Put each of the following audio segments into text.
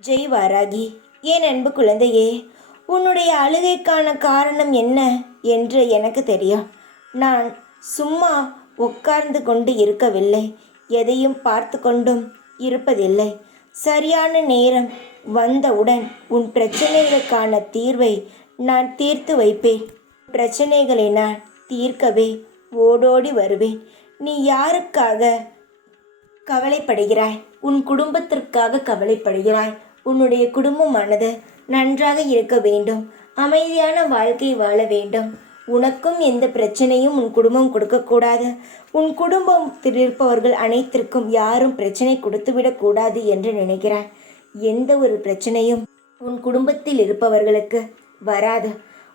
ஜெய் வாராகி, என் அன்பு குழந்தையே, உன்னுடைய அழுகைக்கான காரணம் என்ன என்று எனக்கு தெரியும். நான் சும்மா உட்கார்ந்து கொண்டு இருக்கவில்லை, எதையும் பார்த்து கொண்டும் இருப்பதில்லை. சரியான நேரம் வந்தவுடன் உன் பிரச்சனைகளுக்கான தீர்வை நான் தீர்த்து வைப்பேன். பிரச்சனைகளை நான் தீர்க்கவே ஓடோடி வருவேன். நீ யாருக்காக கவலைப்படுகிறாய்? உன் குடும்பத்திற்காக கவலைப்படுகிறாய். உன்னுடைய குடும்பமானது நன்றாக இருக்க வேண்டும், அமைதியான வாழ்க்கை வாழ வேண்டும். உனக்கும் எந்த பிரச்சனையும் உன் குடும்பம் கொடுக்கக்கூடாது. உன் குடும்பத்தில் இருப்பவர்கள் அனைத்திற்கும் யாரும் பிரச்சனை கொடுத்துவிடக்கூடாது என்று நினைக்கிறாய். எந்த ஒரு பிரச்சனையும் உன் குடும்பத்தில் இருப்பவர்களுக்கு வராது.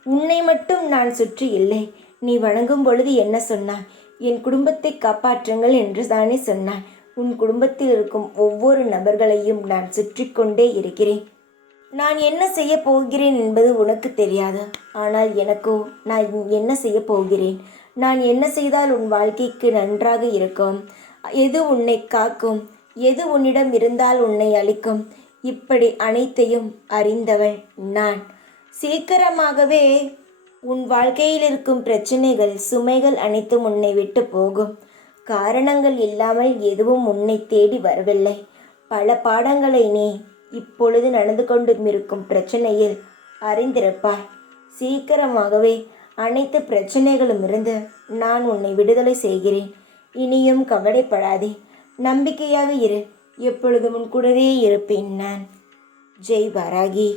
உன்னை மட்டும் நான் சுற்றி இல்லை. நீ வணங்கும் பொழுது என்ன சொன்னாய்? என் குடும்பத்தை காப்பாற்றுங்கள் என்று தானே சொன்னாய். உன் குடும்பத்தில் இருக்கும் ஒவ்வொரு நபர்களையும் நான் சுற்றி கொண்டே இருக்கிறேன். நான் என்ன செய்ய போகிறேன் என்பது உனக்கு தெரியாது. ஆனால் எனக்கோ நான் என்ன செய்ய போகிறேன், நான் என்ன செய்தால் உன் வாழ்க்கைக்கு நன்றாக இருக்கும், எது உன்னை காக்கும், எது உன்னிடம் இருந்தால் உன்னை அளிக்கும், இப்படி அனைத்தையும் அறிந்தவள் நான். சீக்கிரமாகவே உன் வாழ்க்கையில் இருக்கும் பிரச்சனைகள், சுமைகள் அனைத்தும் உன்னை விட்டு போகும். காரணங்கள் இல்லாமல் எதுவும் உன்னை தேடி வரவில்லை. பல பாடங்களை நீ இப்பொழுது நடந்து கொண்டிருக்கும் பிரச்சனையில் அறிந்திருப்பாய். சீக்கிரமாகவே அனைத்து பிரச்சனைகளும் இருந்து நான் உன்னை விடுதலை செய்கிறேன். இனியும் கவலைப்படாதே, நம்பிக்கையாக இரு. எப்பொழுதும் உன் கூடவே இருப்பேன் நான். ஜெய் வாராகி.